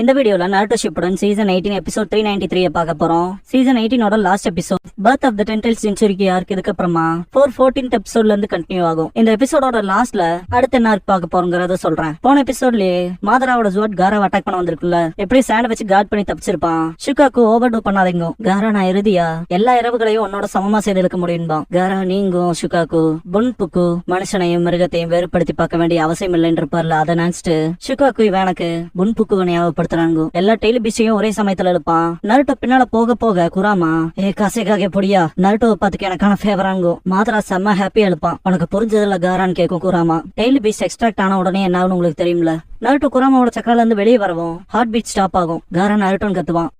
இந்த வீடியோல நாருட்டோ Shippuden season 18 episode 393 பார்க்க போறோம். Season 18 last episode birth of the 10th செஞ்சுரிக்கு யாருக்கு இதுக்கு அப்புறமா 414th எபிசோட்ல இருந்து கண்டினியூ ஆகும். இந்த எபிசோடோட லாஸ்ட்ல அடுத்த என்ன பார்க்க போறோங்கிறத சொல்றேன். போன எபிசோட்லயே மாதராவோட ஜுவாட் காராவை அட்டாக் பண்ண வந்திருக்குல்ல, எப்படி சாண்ட வச்சு கார்ட் பண்ணி தப்பிச்சிருப்பான். ஷுகாக்கு ஓவர் டூ பண்ணாதீங்க காரா, நான் இறுதியா எல்லா இரவுகளையும் உன்னோட சமமா செய்து எடுக்க முடியும்பான். காரா நீங்கும் ஷுகாக்கு புன்புக்கு மனுஷனையும் மிருகத்தையும் வேறுபடுத்தி பார்க்க வேண்டிய அவசியம் இல்லைன்னு இருப்பார்ல, அதை நினைச்சிட்டு ஷுகாக்கு இவனுக்கு புன்புக்கு ஞாபகப்படுத்துறாங்க. எல்லா டெலிபிஷையும் ஒரே சமயத்துல எழுப்பான். நருட்டோ பின்னால போக போக குராமா காசேக்காக பொடியா நருட்டோவை பார்த்துக்க எனக்கான ஃபேவராங்க. மாதரா செம்ம ஹாப்பியா எழுப்பான். உனக்கு புரிஞ்சதுல காரான்னு கேட்கும் குராமா. டெலிபிஷ் எக்ஸ்ட்ராக்ட் ஆன உடனே என்ன ஆகுன்னு உங்களுக்கு தெரியும்ல. நருட்டோ குராமாவோட சக்கரால இருந்து வெளியே வரவும் ஹார்ட் பீட் ஸ்டாப் ஆகும். காரா நருட்டோன்னு கத்துவான்.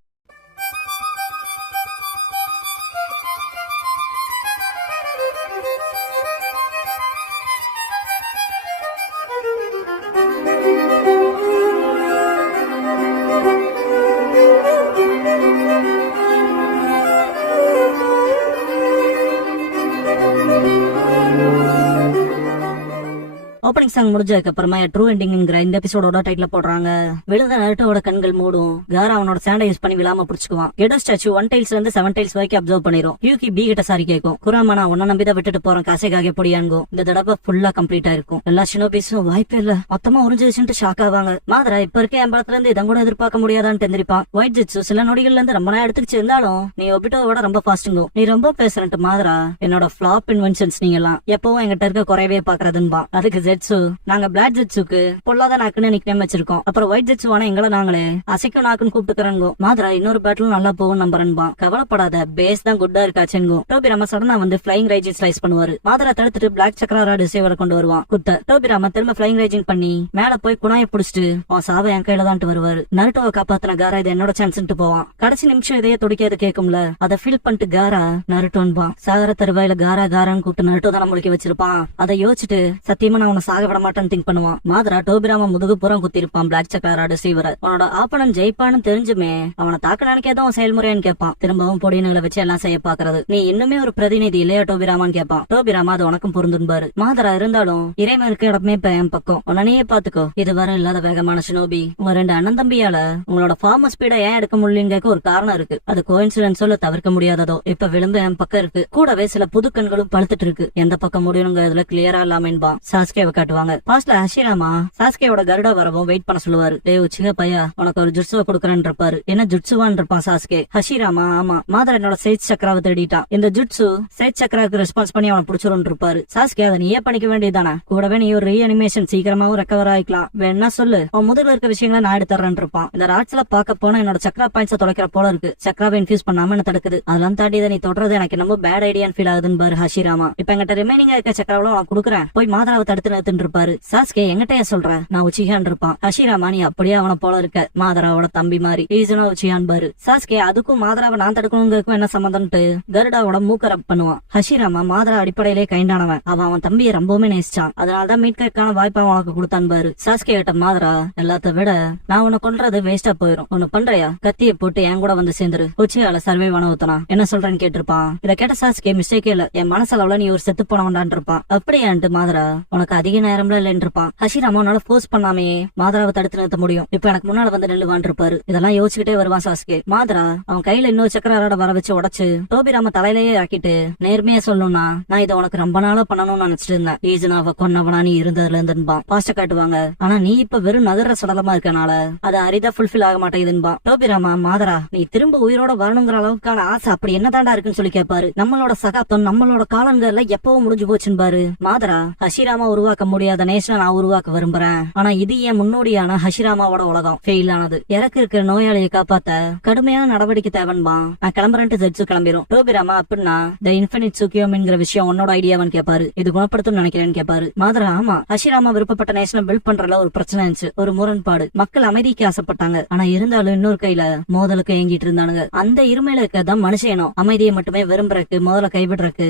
ஓப்பனிங் சாங் முடிஞ்சதுக்கு அப்புறமா ட்ரூ எண்டிங்ங்கிற இந்த எபிசோடோட டைட்டில் போடுறாங்க. விழுந்த நருட்டோட கண்கள் மூடும். காரா அவனோட சாண்டை யூஸ் பண்ணி விழாம புடிச்சுக்குவான். கெடோ ஸ்டாச்சு 1 டைல்ஸ்ல இருந்து 7 டைல்ஸ் வரைக்கும் அப்சர்வ் பண்ணிரும். யூகி பி கிட்ட சாரி கேட்கும். குராமா நான் உன்ன நம்பிதான் விட்டுட்டு போறேன் காசேக்காக பொடியான்கோ. இந்த தடவை ஃபுல்லா கம்ப்ளீட் ஆயிருக்கும். எல்லா ஷினோபிஸும் வாய்ப்பே இல்ல மொத்தமா உறிஞ்சிச்சுட்டு ஷாக் ஆவாங்க. மாதரா இப்ப இருக்க எம்பளத்துல இருந்து இதை கூட எதிர்பார்க்க முடியாதான்னு தெரிஞ்சிருப்பான். ஒயிட் ஜிட்ஸு சில நொடிகள்ல இருந்து ரொம்ப நேரம் எடுத்துச்சு இருந்தாலும் நீ ஒபிட்டோவோட ரொம்ப ஃபாஸ்ட்டுங்கோ. நீ ரொம்ப பேசுறேன்ட்டு மாதரா என்னோட ஃபிளாப் இன்வென்ஷன்ஸ் நீங்க எல்லாம் எப்பவும் எங்கிட்ட இருக்க குறையவே பாக்குறதுன்பா. அதுக்கு ஜெட்ஸு நாங்க பிளாக் ஜெட்ஸுக்கு பொல்லாத நாக்குன்னு நிக்னேம் வச்சிருக்கோம். அப்புறம் ஒயிட் ஜெட்ஸ் வான எங்களை நாங்களே அசைக்கும் நாக்குன்னு கூப்பிட்டுக்கிறோங்க. மாதரா இன்னொரு பேட்டிலும் நல்லா போகும் நம்புறேன்பா. கவலைப்படாத பேஸ் தான் குட்டா இருக்காச்சுங்கோ. டோபிராமா சடனா வந்து பிளைங் ரைஜிங் ஸ்லைஸ் பண்ணுவாரு. மாதரா தடுத்துட்டு பிளாக் சக்கரா டிசைவரை கொண்டு வருவான். குட்ட டோபிராமா திரும்ப பிளைங் ரைஜிங் பண்ணி மேல போய் குணாயை புடிச்சிட்டு அவன் சாவை என் கையில தான் வருவாரு. நருட்டோவை காப்பாத்தின காரா இது என்னோட சான்ஸ்ன்ட்டு போவான். கடைசி நிமிஷம் இதையே துடிக்காது கேட்கும்ல, அதை ஃபீல் பண்ணிட்டு காரா நருட்டோன்பா. சாகர தருவாயில காரா காரான்னு கூப்பிட்டு நருட்டோ தான் முழிக்க வச்சிருப்பான். அதை யோசிச்சுட்டு சத்தியமா நான் உன்னை சாக விட மாட்டேன்னு திங்க் பண்ணுவான். மாதரா டோபிராமா முதுகு புறம் குத்திருப்பான் பிளாக் சக்கரா டிசைவரை. அவனோட ஆப்பனன் ஜெயிப்பான்னு தெரிஞ்சுமே அவனை தாக்க நினைக்காதான் செயல்முறையான்னு கேட்பான். திரும்பவும் பொடியினங்களை வச்சு எல்லாம் செய்ய பாக்குறது. நீ இன்னுமே ஒரு பிரதிநிதி இல்லையா டோபிராமான்னு கேட்பான். டோபிராமா அது உனக்கும் பொருந்துன்பாரு. மாதரா இருந்தாலும் இறைவன் இருக்க இடமே இப்ப என் பக்கம், உடனே பாத்துக்கோ. இதுவரை இல்லாத வேகமான ஷினோபி. உங்க 2 அண்ணன் தம்பியால உங்களோட ஃபார்ம் ஸ்பீட ஏன் எடுக்க முடியலங்க ஒரு காரணம் இருக்கு. அது கோயின்சிடன்ஸோல தவிர்க்க முடியாததோ. இப்ப விளிம்பு என் பக்கம் இருக்கு. கூடவே சில புது கண்களும் பழுத்துட்டு இருக்கு. எந்த பக்கம் முடியணுங்க இதுல கிளியரா இல்லாமன்பா. சாஸ்கேவை காட்டுவாங்க. பாஸ்ட்ல ஹஷிராமா சாஸ்கேவோட கருடா வரவும் வெயிட் பண்ண சொல்லுவாரு. டேய் சின்ன பையா உனக்கு ஒரு ஜுட்சுவ கொடுக்கறேன்னு இருப்பாரு. என்ன ஜுட்சுவான் இருப்பான் சாஸ்கே. ஹஷிராமா ஆமா மாதரா என்னோட சேஜ் சக்கராவை தேடிட்டான். இந்த ஜுட்சு சேஜ் சக்கராவுக்கு ரெஸ்பான்ஸ் பண்ணி அவனை புடிச்சிரும் இருப்பாரு. சாஸ்கே அதை நீயே பண்ணிக்க வேண்டியதானே. கூடவே நீ ஒரு ரீஅனிமேஷன் சீக்கிரமாவும் ரெக்கவர் ஆயிக்கலாம். வேணா சொல்லு அவன் முதல்ல இருக்க விஷயங்களை நான் எடுத்துறேன் இருப்பான். இந்த ராட்ஸ்ல பாக்க போனா என்னோட சக்கரா பாயிண்ட்ஸ் தொலைக்கிற போல இருக்கு. சக்கராவை இன்ஃபியூஸ் பண்ணாம என்ன தடுக்குது. அதெல்லாம் தாண்டி இதை நீ தொடர்றது எனக்கு ரொம்ப பேட் ஐடியான்னு ஃபீல் ஆகுதுன்னு பாரு ஹஷிராமா. இப்ப எங்கிட்ட ரிமைனிங்கா இருக்க சக்கராவில நான் கொடுக்குறேன், போய் மாதராவை தடுத்து நிறுத்துன்னு இருப்பாரு. சாஸ்கே எங்கிட்ட சொல்ற நான் உச்சிகான் இருப்பான். ஹஷிராமா நீ அப்படியே அவனை போல இருக்க மாதராவோட தம்பி மாதிரி ஈசனா உச்சியான் பாரு. சாஸ்கே அதுக்கும் மாதராவை நான் தடுக்கணுங்கிறதுக்கும் என்ன சம்பந்தம்ட்டு கருடாவோட மூக்க ரப் பண்ணுவான். ஹஷிராமா மாதரா அடிப்படையிலே கைண்டானவன். அவன் தம்பியை ரொம்பவுமே நேசிச்சான். அதனாலதான் மீட்கிறதுக்கான வாய்ப்பை அவனுக்கு கொடுத்தான் பாரு. சாஸ்கே கிட்ட மாதரா எல்லாத்த விட நான் உன்னை கொல்றது வேஸ்டா போயிரும், ஒன்னு பண்றியா கத்திய போட்டு என் கூட வந்து சேர்ந்துரு உச்சியால சர்வே வன ஊத்தனா என்ன சொல்றேன்னு கேட்டிருப்பான். இதை கேட்ட சாஸ்கே மிஸ்டேக்கே இல்ல, என் மனசளவுல நீ ஒரு செத்து போனவன்டான் இருப்பான். அப்படியான்ட்டு மாதரா உனக்கு அதிக நேரம்ல இல்லைன்னு இருப்பான். ஹஷிராமா உன்னால போர்ஸ் பண்ணாமே மாதராவை தடுத்து நிறுத்த முடியும். இப்ப எனக்கு முன்னால வந்து நெல்லுவான் இருப்பாரு. இதெல்லாம் யோசிச்சுக்கிட்டே வருவான் சாஸ்கே. மாதரா அவன் கையில இன்னொரு சக்கராரோட வர வச்சு உடச்சு டோபிராம தலையிலேயே ஆக்கிட்டு நேர்மையா சொல்லணும்னா நான் இதை உனக்கு ரொம்ப நாளா பண்ணணும்னு நினைச்சிட்டு இருந்தேன். ஈஜனாவ கொன்னவனா நீ இருந்ததுல இருந்துன்பா. பாஸ்ட காட்டுவாங்க. ஆனா நீ இப்ப வெறும் நகர சடலமா இருக்கனால அது அரிதா ஃபுல்ஃபில் ஆக மாட்டேங்குதுன்பா. டோபிராமா மாதரா நீ திரும்ப உயிரோட வரணுங்கிற அளவுக்கான ஆசை அப்படி என்னதாண்டா இருக்குன்னு சொல்லி கேட்பாரு. நம்மளோட சகாப்தம் நம்மளோட காலங்கள்ல எப்பவும் முடிஞ்சு போச்சுன்னு பாரு. மாதரா ஹஷிராமா உருவாக்க முடியாத நேஷனை நான் உருவாக்க விரும்புறேன். ஆனா இது என் முன்னோடியான ஹஷிராமாவோட உலகம் ஃபெயில் ஆனது. இறக்கு இருக்கிற நோயாளியை காப்பாத்த கடுமையான நடவடிக்கை தேவன்பா. நான் கிளம்புறேன்ட்டு ஜெட்ஸு கிளம்பிரும். டோபிராமா அப்படின்னா த இன்ஃபினிட் சுக்கியோம்ங்கிற விஷயம் உன்னோட ஐடியாவான்னு கேட்பாரு. இது குணப்படுத்தும் நினைக்கிறேன்னு கேட்பாரு. மாதரா ஆமா ஹஷிராமா விருப்பப்பட்ட நேஷனை பில்ட் பண்றதுல ஒரு பிரச்சனை இருந்துச்சு, ஒரு முரண்பாடு. மக்கள் அமைதிக்கு ஆசைப்பட்டாங்க. ஆனா இருந்தாலும் இன்னொரு கையில மோதலுக்கு ஏங்கிட்டு இருந்தானுங்க. அந்த இருமையில இருக்கதான் மனுஷனும் அமைதியை மட்டுமே விரும்புறதுக்கு முதல்ல கைவிடுறதுக்கு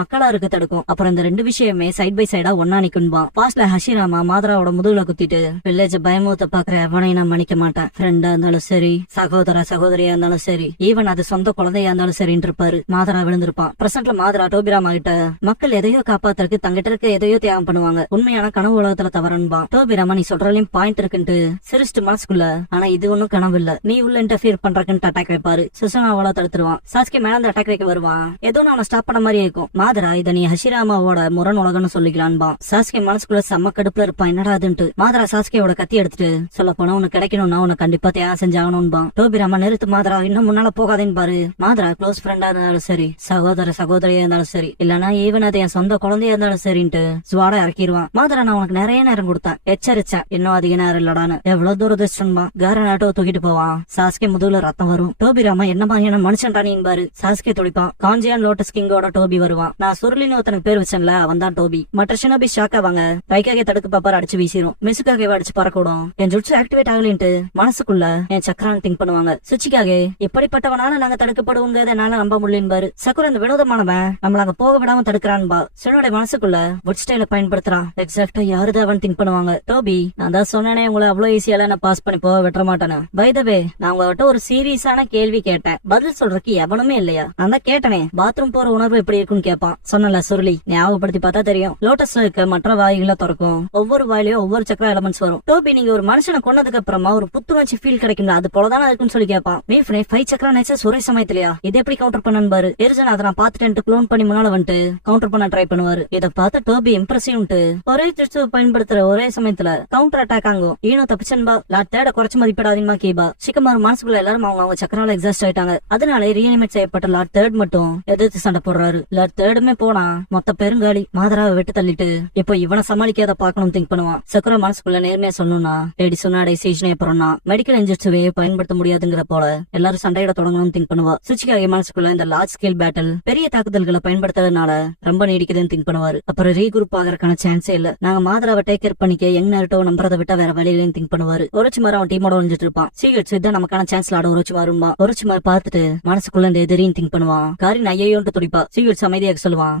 மக்களா இருக்க தடுக்கும். அப்புறம் இந்த 2 விஷயமே சைட் பை சைடா ஒன்னா நிக்கும். இருக்குன்பா. பாஸ்ட்ல ஹஷிராமா மாதராவோட முதுகுல குத்திட்டு வில்லேஜ் பயமுத்த பாக்குற எவனையும் நான் மன்னிக்க மாட்டேன். ஃப்ரெண்டா இருந்தாலும் சரி, சகோதரியா இருந்தாலும் சரி, ஈவன் அது சொந்த குழந்தையா இருந்தாலும் சரின்னு இருப்பாரு. மாதரா விழுந்திருப்பான். பிரசன்ட்ல மாதரா டோபிராமா கிட்ட மக்கள் எதையோ காப்பாத்துறதுக்கு தங்கிட்ட இருக்க எதையோ தியாகம் பண்ணுவாங்க, உண்மையான கனவு உலகத்துல தவறன்பா. டோபிராமா நீ சொல்றதுலயும் பாயிண்ட் இருக்குன்ட்டு சிரிச்சிட்டு மனசுக்குள்ள, ஆனா இது ஒன்னும் கனவு இல்ல, நீ உள்ள இன்டர்ஃபியர் பண்றதுக்கு அட்டாக் வைப்பாரு. சுசனாவால தடுத்துருவான். சாஸ்கே மேல அந்த அட்டாக் வைக்க வருவான். ஏதோ நான் ஸ்டாப் பண்ண மாதிரி இருக்கும். மாதரா இத நீ ஹஷிராமாவோட முரண் உலகம்னு சொல்லிக்கலான்பா. சாஸ்கே மனசுக்குள்ள செம்ம கடுப்புல இருப்பான். என்னடா அதுன்ட்டு மாதரா சாஸ்கேயோட கத்தி எடுத்துட்டு, சொல்ல போனா உனக்கு கிடைக்கணும்னா உனக்கு கண்டிப்பா தியாகம் செஞ்சாகணும்பா. டோபிராமா நிறுத்து மாதரா, இன்னும் முன்னால போகாதேன்னு பாரு. மாதரா க்ளோஸ் ஃப்ரெண்டா இருந்தாலும் சரி, சகோதரியா இருந்தாலும் சரி, இல்லனா ஈவன் அது என் சொந்த குழந்தையா இருந்தாலும் சரின்ட்டு ஸ்வாட இறக்கிடுவான். மாதரா நான் உனக்கு நிறைய நேரம் கொடுத்தேன், எச்சரிச்சேன், இன்னும் அதிக நேரம் இல்லடான்னு. எவ்வளவு தூரதிருஷ்டன்பா. காரநாட்டோ தூக்கிட்டு போவான். சாஸ்கே முதுகுல ரத்தம் வரும். டோபிராமா என்ன மாதிரியான மனுஷன்டா நீ பாரு. சாஸ்கே துடிப்பான். காஞ்சியான் லோட்டஸ் கிங்கோட டோபி வருவான். நான் சுருளின்னு ஒருத்தனுக்கு பேர் வச்சேன்ல, அவன் தான் டோபி. மற்ற ஷினோபி ஷாக் ஆவாங்க. கைக்காக தடுக்கு பாப்பாரு அடிச்சு வீசிரும். மிசுக்காக அடிச்சு பறக்கூடும். என் ஜுட்சு ஆக்டிவேட் ஆகலின்ட்டு மனசுக்குள்ள என் சக்கரான் திங்க் பண்ணுவாங்க. சுச்சிக்காக எப்படிப்பட்டவனால நாங்க தடுக்கப்படுவோங்க, என்னால நம்ப முடியல. சக்குர இந்த வினோதமானவன் நம்மள அங்க போக விடாம தடுக்கிறான்பா. சினோட மனசுக்குள்ள வுட் ஸ்டைல பயன்படுத்துறான். எக்ஸாக்டா யாருதான் அவன் திங்க் பண்ணுவாங்க. டோபி நான் தான் சொன்னேனே உங்களை அவ்வளவு ஈஸியால நான் பாஸ் பண்ணி போக விட்டுற மாட்டேன்னு. பை த வே நான் உங்ககிட்ட ஒரு சீரியஸான கேள்வி கேட்டேன், பதில் சொல்றதுக்கு எவனுமே இல்லையா? நான் தான் கேட்டனே பாத்ரூம் போற உணர்வு எப்படி இருக்குன்னு கேட்பான். சொன்னல சுருளி, ஞாபகப்படுத்தி பார்த்தா தெரியும். லோட்டஸ்ல இருக்க மற்ற வாய்களை திறக்கும். ஒவ்வொரு வாயிலையும் ஒவ்வொரு சக்கர எலமெண்ட்ஸ் வரும். டோபி நீங்க ஒரு மனுஷனை கொன்னதுக்கு அப்புறமா ஒரு புத்துணர்ச்சி ஃபீல் கிடைக்கும், அது போலதானே இருக்குன்னு சொல்லி கேட்பான். மீஃப்னே 5 சக்கரா நேச்சர்ஸ் ஒரே சமயத்திலயா, இது எப்படி கவுண்டர் பண்ணு பாரு. எரிஜன் அதை நான் பாத்துட்டு க்ளோன் பண்ணி முன்னால வந்துட்டு கவுண்டர் பண்ண ட்ரை பண்ணுவாரு. இதை பார்த்து டோபி இம்ப்ரெசிவ் ஒரே ஜுட்சு பயன்படுத்துற ஒரே சமயத்துல கவுண்டர் அட்டாக் ஆகும். ஈனோ தப்பிச்சன்பா. லாட் தேட குறைச்சு மதிப்பிடாதீங்கமா கீபா. சிக்கமாரு மனசுக்குள்ள எல்லாரும் அவங்க சக்கரால எக்ஸாஸ்ட் ஆயிட்டாங்க. அதனால ரீஅனிமேட் செய்யப்பட்ட லாட் தேர்ட் மட்டும் எதிர்த்து சண்டை போடுறாரு. லாட் தேர்டுமே போனா மொத்த பெருங்காலி மாதராவை விட்டு தள்ளிட்டு இப்போ இவனை சமாளிக்காத பாக்கணும் திங்க் பண்ணுவான். சக்கர மனசுக்குள்ள நேர்மையா சொல்லணும்னா லேடி சொன்னா டெசிஷனே அப்புறம்னா மெடிக்கல் இன்ஜெக்ஷனை பயன்படுத்த முடியாதுங்கிற போல எல்லாரும் சண்டையிட தொடங்கணும்னு திங்க் பண்ணுவா. சுச்சிக்காக மனசுக்குள்ள இந்த லார்ஜ் ஸ்கேல் பேட்டில் பெரிய தாக்குதல்களை பயன்படுத்துறதுனால ரொம்ப நீடிக்குதுன்னு திங்க் பண்ணுவாரு. அப்புறம் ரீகுரூப் ஆகிறதுக்கான சான்ஸே இல்ல. நாங்க மாதராவை டேக் கேர் பண்ணிக்க யங் நாருட்டோ நம்புறதை விட்டா வேற வழியிலையும் திங்க் பண்ணுவாரு. ஒருச்சிமாரு அவன் டீமோட ஒழிஞ்சிட்டு இருப்பான். சீக்கிரம் இதான் நமக்கான சான்ஸ்ல ஆட ஒருச்சிமாருமா. ஒருச்சிமாரு பார்த்துட்டு மனசுக்குள்ள இந்த எதிரின்னு திங்க் பண்ணுவான். காரின் ஐயோன்ட்டு துடிப்பா. சீக்கிரம் அமைதியாக சொல்லுவான்.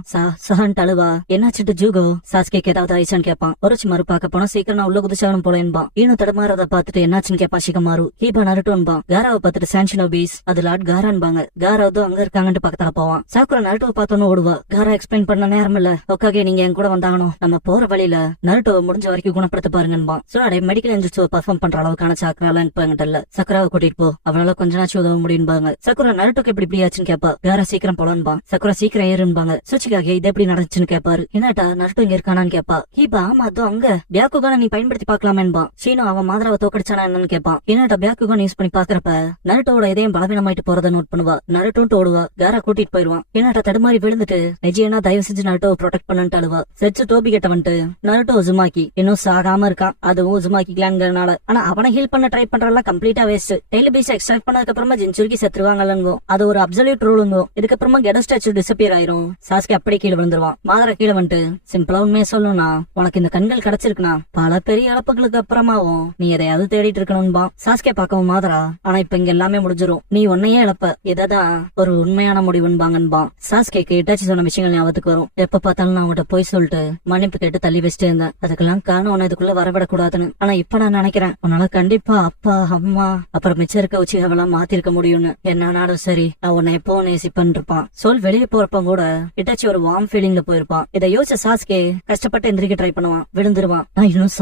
சஹன் அழுவா. என்னாச்சுட்டு ஜூகோ சாஸ்கேக்கு ஏதாவது ஆயிடுச்சான்னு கேட்பான். ஒருச்சிமாரு பார்க்க போனா சீக்கிரம் நான் உள்ள குதிச்சாகணும் போல என்பான். ஈனோ தடுமாறத பார்த்துட்டு என்னாச்சுன்னு கேட்பா சிகமாரு. ஹீபா நருட்டோன்பா. காராவை பார்த்துட்டு சான்ஷினோபிஸ் அது லார்ட் காரான்பாங்க. காராவது அங்க இருக்காங்கன்னு பக்கத்துல போவான். சாக்குரா நருட்டோவை பார்த்தோன்னு ஓடுவா. காரா எக்ஸ்பிளைன் பண்ண நேரம் இல்ல, ஓகே நீங்க என் கூட வந்தாகணும், நம்ம போற வழியில நருட்டோவை முடிஞ்ச வரைக்கும் குணப்படுத்த பாருங்கன்பா. சுனாடே மெடிக்கல் இன்ஜெக்ஷன் பெர்ஃபார்ம் பண்ற அளவுக்கான சாக்கரால இருப்பாங்கல்ல, சக்கராவை கூட்டிட்டு போ, அவனால கொஞ்ச நாச்சு உதவ முடியும்பாங்க. சக்குரா நருட்டோக்கு எப்படி ஆச்சுன்னு கேப்பா. காரா சீக்கிரம் போலன்பா. சக்குரா சீக்கிரம் ஏறும்பாங்க. சுச்சிக்காக இது எப்படி நடந்துச்சுன்னு கேப்பாரு. என்னட்டா நருட்டோ இங்க இருக்கானான்னு கேப்பா. ஹீபா ஆமா அதோ அங்க பியாக்குகான நீ பயன்படுத்தி பாக்கலாமேன்பா. ஷீனோ அவன் மாதராவை தோக்கடிச்சானா என்னன்னு கேப்பான். என்னட்டா பியாக்குகான் யூஸ் பண்ணி பாக்குறப்ப நருட்டோட இதயம் பலவீனமாயிட்டு போறத நோட் பண்ணுவா. நருட்டோன்ட்டு ஓடுவா. காரா கூட்டிட்டு போயிருவான். என்னட்டா தடுமாறி விழுந்துட்டு நெஜியனா தயவு செஞ்சு நருட்டோவை ப்ரொடெக்ட் பண்ணுன்னு அழுவா. செச்சு டோபி கிட்ட வந்துட்டு நருட்டோ உசுமாக்கி இன்னும் சாகாம இருக்கான், அதுவும் உசுமாக்கி கிளான்கிறனால. ஆனா அவனை ஹீல் பண்ண ட்ரை பண்றதெல்லாம் கம்ப்ளீட்டா வேஸ்ட். டெய்லி பீஸ் எக்ஸ்ட்ராக்ட் பண்ணதுக்கு அப்புறமா ஜின்சுருக்கி செத்துருவாங்கல்லங்கோ, அது ஒரு அப்சல்யூட் ரூலுங்கோ. இதுக்கப்புறமா கெட ஸ்டாச்சு டிசப்பியர் ஆயிரும். சாஸ்கே அப்படியே கீழே விழுந்துருவான். மாதரா கீழே வந்துட்டு சிம்பிளா உண்மையை சொல்லணும்னா உனக்கு இந்த கண்கள் கிடைச்சிருக்குனா பல பெரிய இழப்புகளுக்கு அப்புறமாவும் நீ எதையாவது தேடிட்டு இருக்கணும்பா. சாஸ்கே பார்க்கவும் மாதரா ஆனா இப்ப இங்க எல்லாமே முடிஞ்சிரும், நீ உன்னையே இழப்ப, இததான் ஒரு உண்மையான முடிவுன்பாங்கன்பா. சாஸ்கேக்கு இட்டாச்சி சொன்ன விஷயங்கள் ஞாபகத்துக்கு வரும். எப்ப பார்த்தாலும் நான் உங்ககிட்ட போய் சொல்லிட்டு மன்னிப்பு கேட்டு தள்ளி வச்சுட்டு இருந்தேன், அதுக்கெல்லாம் காரணம் உன்னை இதுக்குள்ள வரவிடக்கூடாதுன்னு. ஆனா இப்ப நான் நினைக்கிறேன் உன்னால கண்டிப்பா அப்பா அம்மா அப்புறம் மிச்சம் இருக்க உச்சிகவெல்லாம் மாத்திருக்க முடியும்னு. என்னானாலும் சரி நான் உன்னை எப்போ நேசிப்பன் இருப்பான். சொல் வெளியே போறப்ப கூட இட்டாச்சி ஒரு வார்ம் ஃபீலிங்ல போயிருப்பான். இதை யோசிச்ச சாஸ்கே கஷ்டப்பட்டு எந்திரிக்க ட்ரை பண்ணுவான். விழுந்துருவான். நான் இன்னும்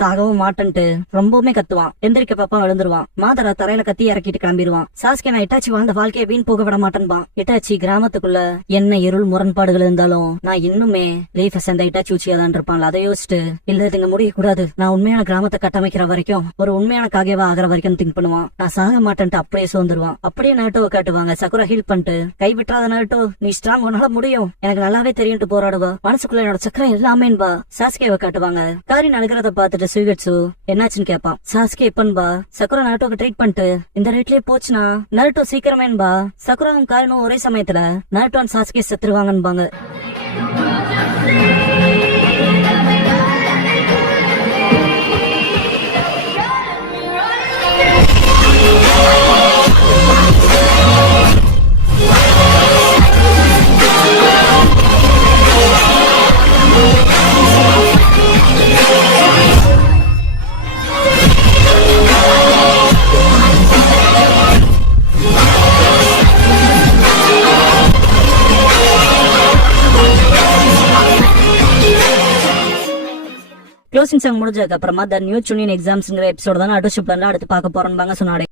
சாகவும் மாட்டேன்ட்டு ரொம்பவுமே கத்துவான். எந்திரிக்க பாப்பா விழுந்துருவான். மாதரா தரையில கத்தி இறக்கிட்டு கிளம்பிடுவான். சாஸ்கே நான் இட்டாச்சி வாழ்ந்த வாழ்க்கையை வீண் போக விட மாட்டேன்பான். இட்டாச்சி கிராமத்துக்குள்ள என்ன இருள் முரண்பாடுகள் இருந்தாலும் நான் இன்னுமே லீஃப சேர்ந்த இட்டாச்சி உச்சியா தான் இருப்பான்ல, அதை யோசிச்சுட்டு இல்ல இதுங்க முடிய கூடாது, நான் உண்மையான கிராமத்தை கட்டமைக்கிற வரைக்கும் ஒரு உண்மையான காகேவா ஆகிற வரைக்கும் திங்க் பண்ணுவான். நான் சாக மாட்டேன்ட்டு அப்படியே சோர்ந்துருவான். அப்படியே நருட்டோவை காட்டுவாங்க. சக்குரா ஹீல் பண்ணிட்டு கை விட்டுறாத நருட்டோ நீ ஸ்ட்ராங், உன்னால முடியும், எனக்கு நல்லாவே தெரியும்ட்டு போராடுவா. மனசுக்குள்ள என்னோட சக்கரம் எல்லாமேன்பா. சாஸ்கேவை காட்டுவாங்க. காரின் அழுகிறத பாத்துட்டு சுயிகட்சு என்னாச்சுன்னு கேட்பான். சாஸ்கே இப்பன்பா சக்குரா நருட்டோக்கு ட்ரீட் பண்ணிட்டு இந்த ரேட்லயே போச்சுனா நருட்டோ சீக்கிரமேன்பா. சக்குராவும் காரினும் ஒரே சமயத்துல நருட்டோன் சாஸ்கே செத்துருவாங்கன்பாங்க. க்ளோசிங் சாங் முடிஞ்சதுக்கு அப்புறமா த நியூ யூனியன் எக்ஸாம்ஸ்ங்கிற எபிசோட் தான் அடுத்த ஷிப்ல அடுத்து பார்க்க போறோம்னு சொன்னாரு.